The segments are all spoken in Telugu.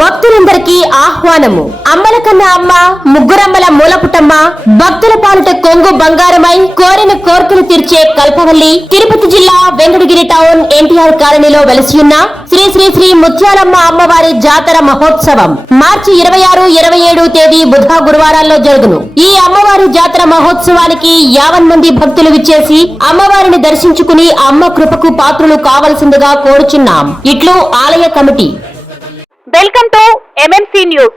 భక్తులందరికీ ఆహ్వానము. అమ్మలకన్న అమ్మ, ముగ్గురమ్మల మూలపుటమ్మ, భక్తుల పాలిట కొంగు బంగారమై కోరిన కోర్కెలు తీర్చే కల్పవల్లి తిరుపతి జిల్లా వెంకటగిరి టౌన్ ఎన్టీఆర్ కాలనీలో వెలసియున్న శ్రీ శ్రీ శ్రీ ముత్యాలమ్మ అమ్మవారి జాతర మహోత్సవం మార్చి 26, 27 తేదీ బుధ గురువారాల్లో జరుగును. ఈ అమ్మవారి జాతర మహోత్సవానికి 50 మంది భక్తులు విచ్చేసి అమ్మవారిని దర్శించుకుని అమ్మ కృపకు పాత్రులు కావలసిందిగా కోరుచున్నాం. ఇట్లు ఆలయ committee. Welcome to MMC news.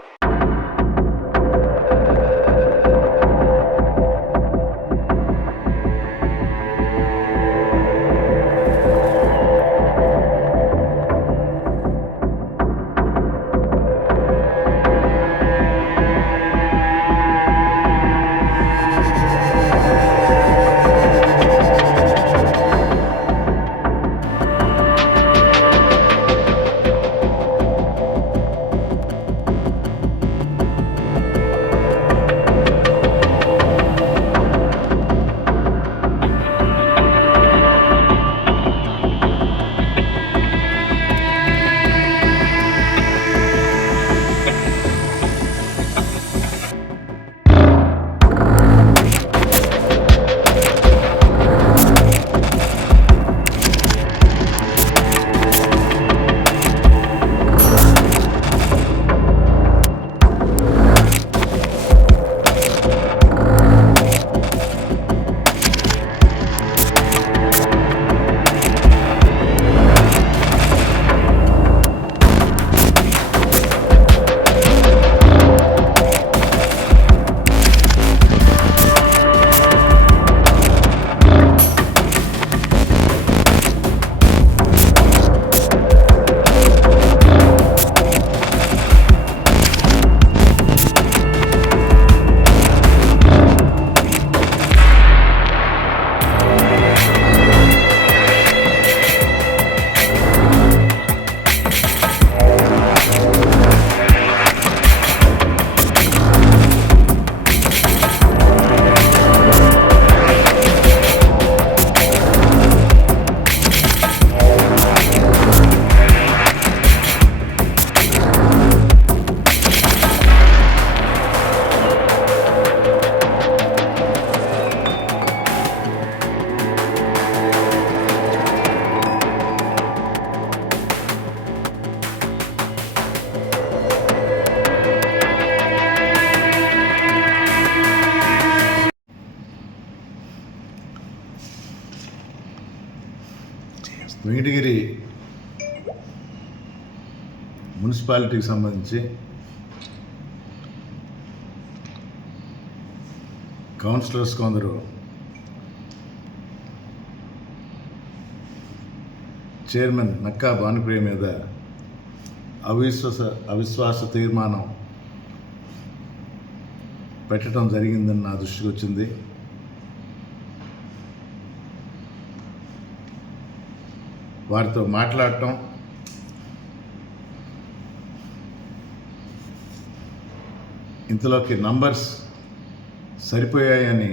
Venkatagiri మున్సిపాలిటీకి సంబంధించి కౌన్సిలర్స్ కొందరు చైర్మన్ నక్కా భానుప్రియ మీద అవిశ్వాస తీర్మానం పెట్టడం జరిగిందని నా దృష్టికి వచ్చింది. వారితో మాట్లాడటం, ఇంతలోకి నంబర్స్ సరిపోయాయని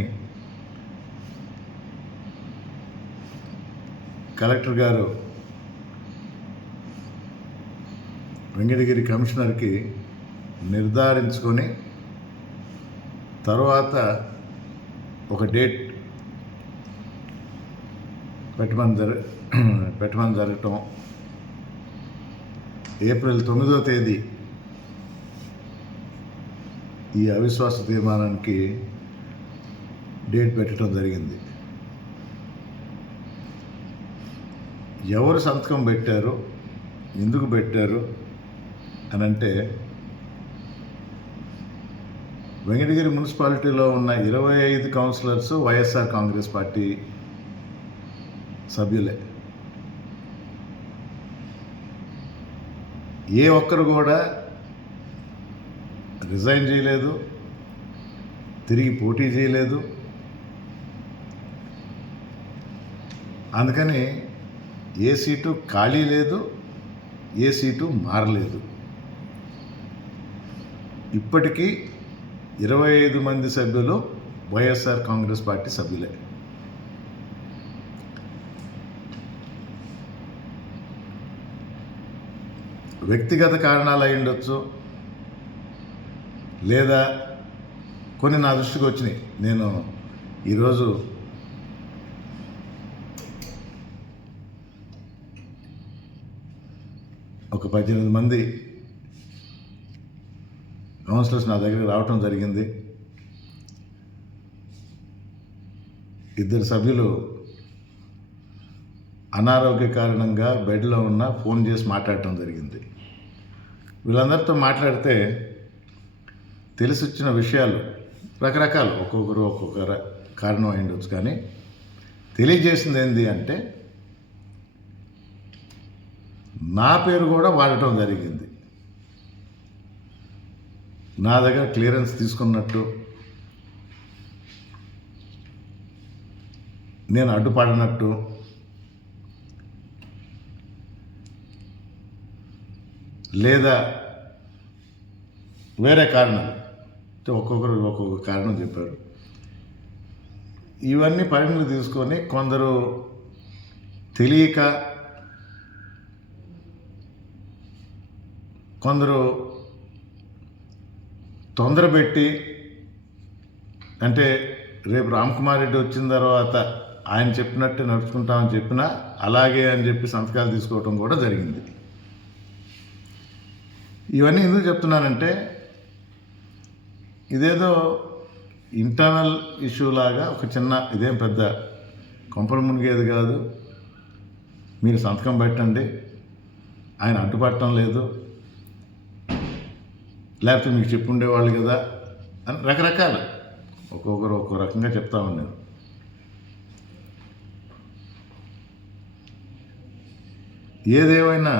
కలెక్టర్ గారు వెంకటగిరి కమిషనర్కి నిర్ధారించుకొని తర్వాత ఒక డేట్ పెట్టమని జరగటం, ఏప్రిల్ 9వ తేదీ ఈ అవిశ్వాస తీర్మానానికి డేట్ పెట్టడం జరిగింది. ఎవరు సంతకం పెట్టారు, ఎందుకు పెట్టారు అని అంటే, వెంకటగిరి మున్సిపాలిటీలో ఉన్న 25 కౌన్సిలర్స్ వైఎస్ఆర్ కాంగ్రెస్ పార్టీ సభ్యులే. ఏ ఒక్కరు కూడా రిజైన్ చేయలేదు, తిరిగి పోటీ చేయలేదు. అందుకని ఏ సీటు ఖాళీ లేదు, ఏ సీటు మారలేదు. ఇప్పటికీ 25 మంది సభ్యులు వైఎస్ఆర్ కాంగ్రెస్ పార్టీ సభ్యులే. వ్యక్తిగత కారణాలు అయి ఉండొచ్చు, లేదా కొన్ని నా దృష్టికి వచ్చినాయి. నేను ఈరోజు ఒక 18 మంది కౌన్సిలర్స్ నా దగ్గరికి రావటం జరిగింది. 2 సభ్యులు అనారోగ్య కారణంగా బెడ్లో ఉన్న ఫోన్ చేసి మాట్లాడటం జరిగింది. వీళ్ళందరితో మాట్లాడితే తెలిసి వచ్చిన విషయాలు రకరకాలు, ఒక్కొక్కరు ఒక్కొక్క కారణం అయి ఉండొచ్చు. కానీ తెలియజేసింది ఏంటి అంటే, నా పేరు కూడా వాడటం జరిగింది. నా దగ్గర క్లియరెన్స్ తీసుకున్నట్టు, నేను అడ్డుపడినట్టు, లేదా వేరే కారణాలు, ఒక్కొక్కరు ఒక్కొక్క కారణం చెప్పారు. ఇవన్నీ పరిగణలోకి తీసుకొని కొందరు తెలియక, కొందరు తొందరపెట్టి, అంటే రేపు రామ్కుమార్ రెడ్డి వచ్చిన తర్వాత ఆయన చెప్పినట్టు నడుచుకుంటామని చెప్పినా అలాగే అని చెప్పి సంతకాలు తీసుకోవటం కూడా జరిగింది. ఇవన్నీ ఎందుకు చెప్తున్నానంటే, ఇదేదో ఇంటర్నల్ ఇష్యూ లాగా ఒక చిన్న, ఇదేం పెద్ద కొంపలు మునిగేది కాదు, మీరు సంతకం పెట్టండి, ఆయన అడ్డుపడటం లేదు, లేకపోతే మీకు చెప్పుండేవాళ్ళు కదా అని రకరకాలు ఒక్కొక్కరు ఒక్కో రకంగా చెప్తా ఉన్నారు. ఏదేమైనా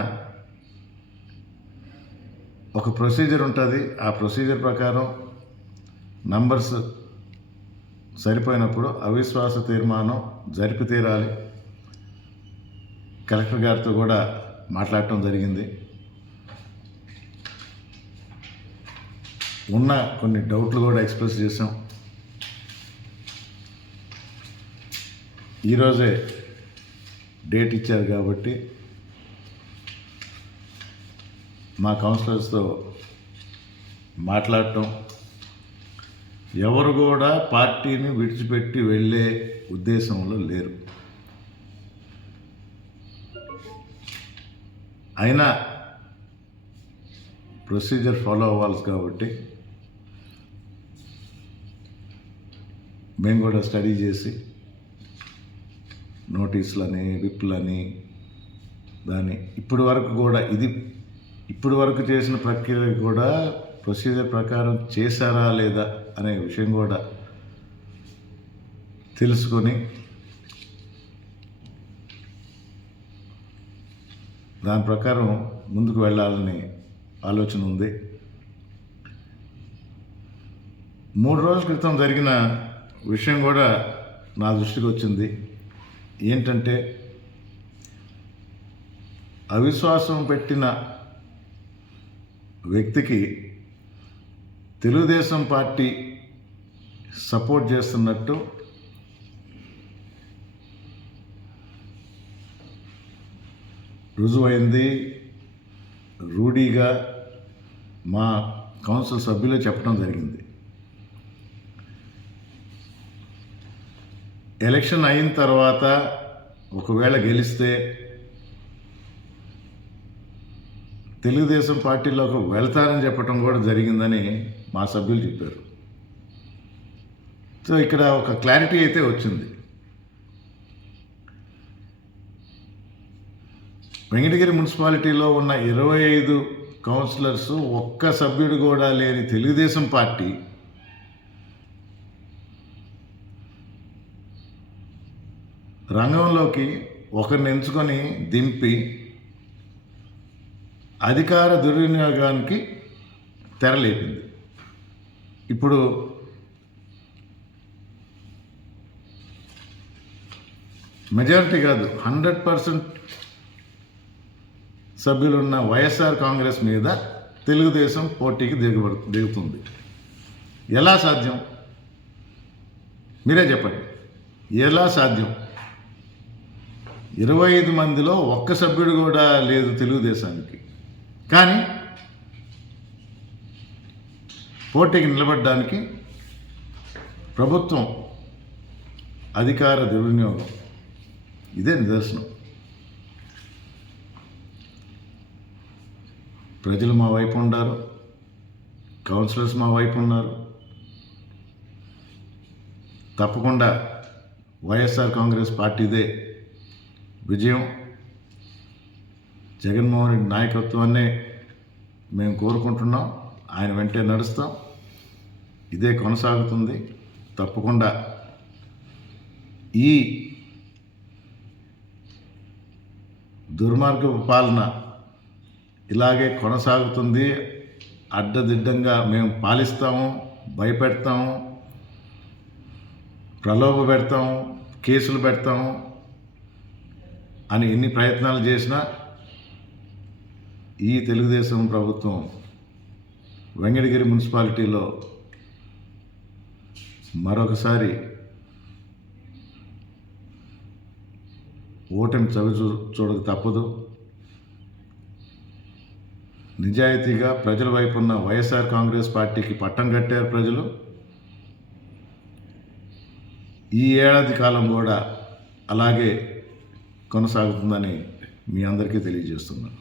ఒక ప్రొసీజర్ ఉంటుంది. ఆ ప్రొసీజర్ ప్రకారం నంబర్స్ సరిపోయినప్పుడు అవిశ్వాస తీర్మానం జరిపి తీరాలి. కలెక్టర్ గారితో కూడా మాట్లాడటం జరిగింది. ఉన్న కొన్ని డౌట్లు కూడా ఎక్స్ప్రెస్ చేసాం. ఈరోజే డేట్ ఇచ్చారు కాబట్టి మా కౌన్సిలర్స్తో మాట్లాడటం, ఎవరు కూడా పార్టీని విడిచిపెట్టి వెళ్ళే ఉద్దేశంలో లేరు. అయినా ప్రొసీజర్ ఫాలో అవ్వాలి కాబట్టి మేము కూడా స్టడీ చేసి నోటీసులని, విప్లని, దాన్ని ఇప్పటి వరకు చేసిన ప్రక్రియ కూడా ప్రొసీజర్ ప్రకారం చేశారా లేదా అనే విషయం కూడా తెలుసుకొని దాని ప్రకారం ముందుకు వెళ్ళాలని ఆలోచన ఉంది. 3 రోజుల క్రితం జరిగిన విషయం కూడా నా దృష్టికి వచ్చింది. ఏంటంటే, అవిశ్వాసం పెట్టిన వ్యక్తికి తెలుగుదేశం పార్టీ సపోర్ట్ చేస్తున్నట్టు రుజువైంది. రూఢీగా మా కౌన్సిల్ సభ్యులే చెప్పడం జరిగింది. ఎలక్షన్ అయిన తర్వాత ఒకవేళ గెలిస్తే తెలుగుదేశం పార్టీలోకి వెళ్తారని చెప్పడం కూడా జరిగిందని మా సభ్యులు చెప్పారు. సో ఇక్కడ ఒక క్లారిటీ అయితే వచ్చింది. వెంకటగిరి మున్సిపాలిటీలో ఉన్న 25 కౌన్సిలర్స్, ఒక్క సభ్యుడు కూడా లేని తెలుగుదేశం పార్టీ రంగంలోకి ఒకరిని ఎంచుకొని దింపి అధికార దుర్వినియోగానికి తెరలేపింది. ఇప్పుడు మెజారిటీ కాదు, 100% సభ్యులున్న వైఎస్ఆర్ కాంగ్రెస్ మీద తెలుగుదేశం పోటీకి దిగుతుంది. ఎలా సాధ్యం? మీరే చెప్పండి, ఎలా సాధ్యం? 25 మందిలో ఒక్క సభ్యుడు కూడా లేదు తెలుగుదేశానికి. కానీ పోటీకి నిలబడడానికి ప్రభుత్వం అధికార దుర్వినియోగం ఇదే నిదర్శనం. ప్రజలు మా వైపు ఉన్నారు, కౌన్సిలర్స్ మా వైపు ఉన్నారు. తప్పకుండా వైఎస్ఆర్ కాంగ్రెస్ పార్టీదే విజయం. జగన్మోహన్ రెడ్డి నాయకత్వాన్నే మేము కోరుకుంటున్నాం. ఆయన వెంటే నడుస్తాం. ఇదే కొనసాగుతుంది. తప్పకుండా ఈ దుర్మార్గపు పాలన ఇలాగే కొనసాగుతుంది. అడ్డదిడ్డంగా మేము పాలిస్తాము, భయపెడతాము, ప్రలోభ పెడతాము, కేసులు పెడతాము అని ఎన్ని ప్రయత్నాలు చేసినా ఈ తెలుగుదేశం ప్రభుత్వం వెంకటగిరి మున్సిపాలిటీలో మరొకసారి ఓటమి చవి చూడక తప్పదు. నిజాయితీగా ప్రజల వైపు ఉన్న వైఎస్ఆర్ కాంగ్రెస్ పార్టీకి పట్టం కట్టారు ప్రజలు. ఈ ఏడాది కాలం కూడా అలాగే కొనసాగుతుందని మీ అందరికీ తెలియజేస్తున్నాను.